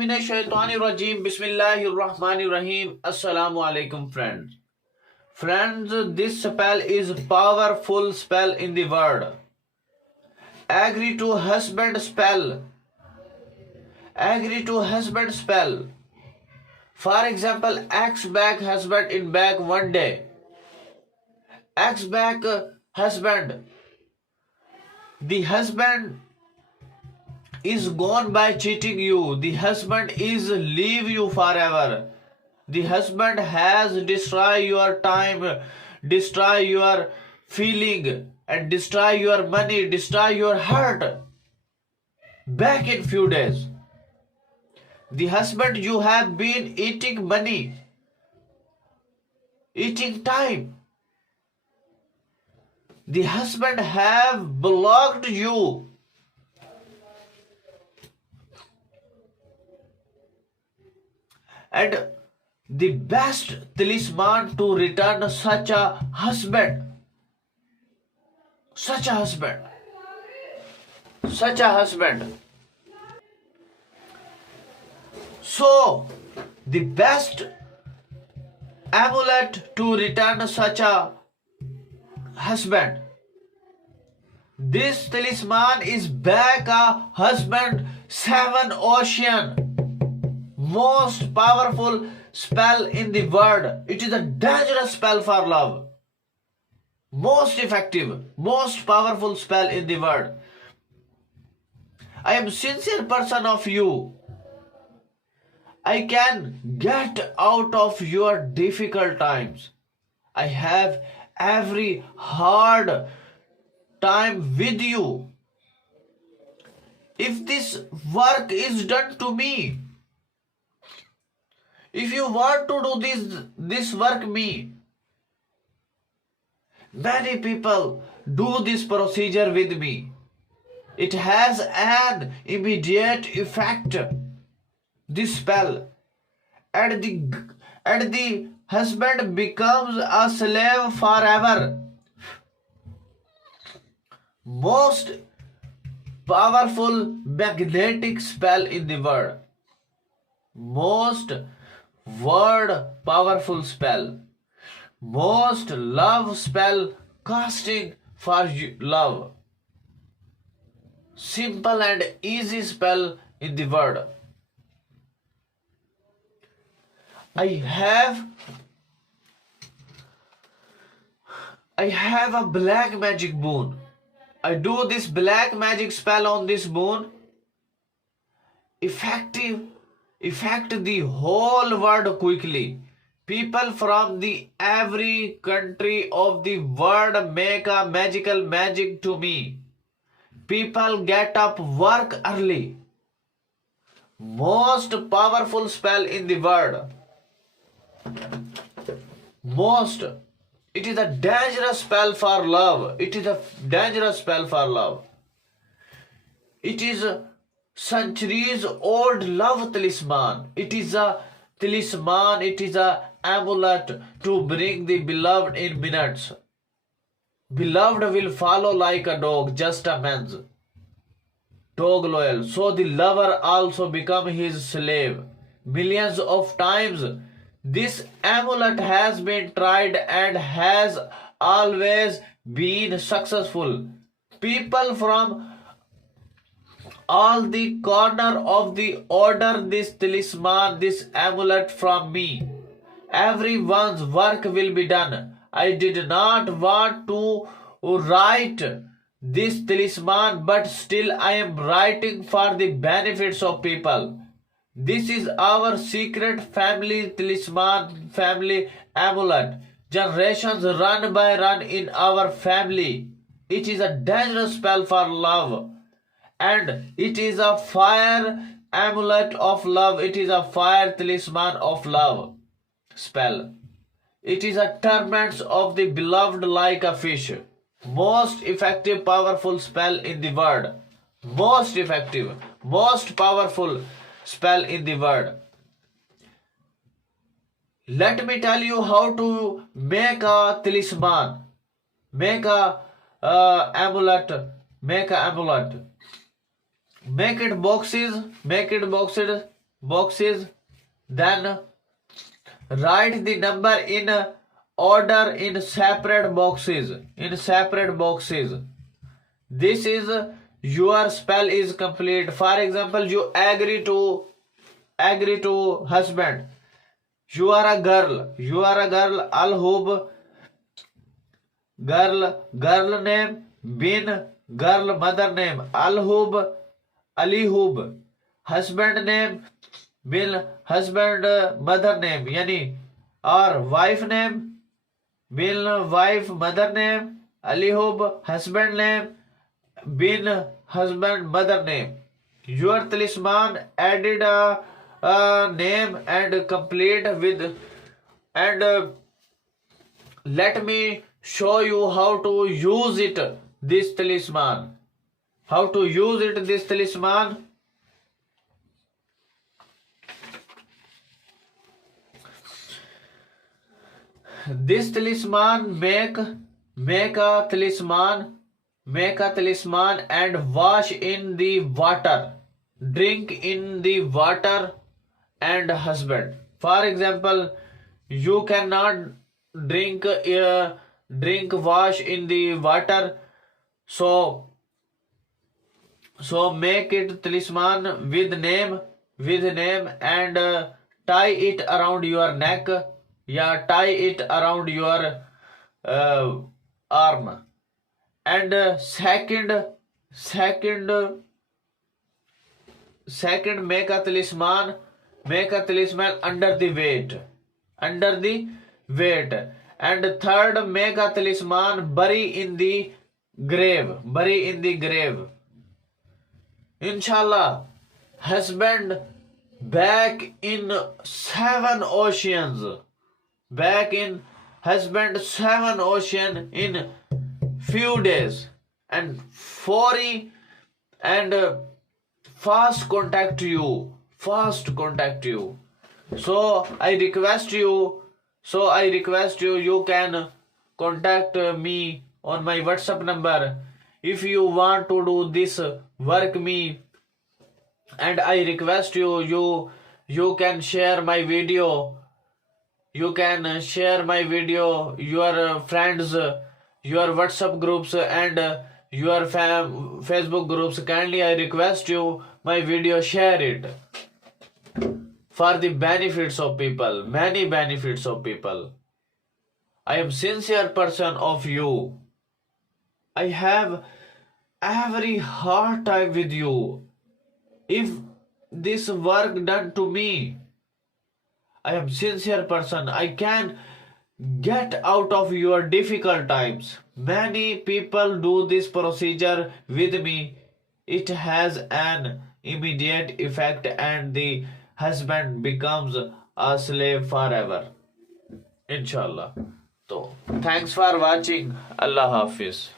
Minash-shaytanir-rajim. Bismillahir-rahmanir-rahim. Assalamu alaikum, friends. Friends, this spell is powerful spell in the world. Agree to husband spell. Agree to husband spell. For example, X back husband in back one day. X back husband. The husband is gone by cheating you. The husband is leave you forever. The husband has destroyed your time, destroy your feeling, and destroy your money, destroy your heart. Back in few days. The husband, you have been eating money, eating time. The husband have blocked you. And the best talisman to return such a husband, such a husband, such a husband. So, the best amulet to return such a husband. This talisman is back a husband 7 ocean. Most powerful spell in the world. It is a dangerous spell for love. Most effective, most powerful spell in the world. I am sincere person of you. I can get out of your difficult times. I have every hard time with you. If this work is done to me, if you want to do this work me, many people do this procedure with me. It has an immediate effect, this spell, and the husband becomes a slave forever. Most powerful magnetic spell in the world. Most word powerful spell. Most love spell casting for love. Simple and easy spell in the world. I have a black magic boon. I do this black magic spell on this boon. Effect the whole world quickly. People from the every country of the world make a magical magic to me. People get up work early. Most powerful spell in the world. Most. It is a dangerous spell for love. It is a dangerous spell for love. It is a centuries old love talisman. It is a talisman. It is a amulet to bring the beloved in minutes. Beloved will follow like a dog, just a man's dog loyal. So the lover also become his slave. Millions of times this amulet has been tried and has always been successful. People from all the corner of the order this talisman, this amulet from me. Everyone's work will be done. I did not want to write this talisman, but still I am writing for the benefits of people. This is our secret family talisman, family amulet. Generations run by run in our family. It is a dangerous spell for love. And it is a fire amulet of love. It is a fire talisman of love spell. It is a torment of the beloved like a fish. Most effective, powerful spell in the world. Most effective, most powerful spell in the world. Let me tell you how to make a talisman, make a amulet, make a amulet. Make it boxes, boxes. Then write the number in order in separate boxes. In separate boxes. This is your spell is complete. For example, you agree to husband. You are a girl. You are a girl. Al-Hub. Girl name. Bin. Girl mother name. Al-Hub. Ali-Hub. Husband name. Bin. Husband mother name. Yani. Or wife name. Bin. Wife mother name. Ali-Hub. Husband name. Bin. Husband mother name. Your talisman added a name and complete with and let me show you how to use it, this talisman. How to use it, this talisman. This talisman make a talisman. Make a talisman and wash in the water. Drink in the water and husband. For example, you cannot drink wash in the water. So make it talisman with name and tie it around your neck. Yeah, tie it around your arm. And second make a talisman under the weight. And third, make a talisman bury in the grave. Inshallah, husband back in 7 oceans. Husband 7 ocean in few days, and Fori and fast contact you. So I request you, you can contact me on my WhatsApp number if you want to do this work me. And I request you can share my video. You can share my video, your friends, your WhatsApp groups and your Facebook groups. Kindly I request you, my video, share it for the benefits of people, many benefits of people. I am sincere person of you. I have every hard time with you. If this work done to me, I am sincere person. I can get out of your difficult times. Many people do this procedure with me. It has an immediate effect and the husband becomes a slave forever. Inshallah. So, thanks for watching. Allah Hafiz.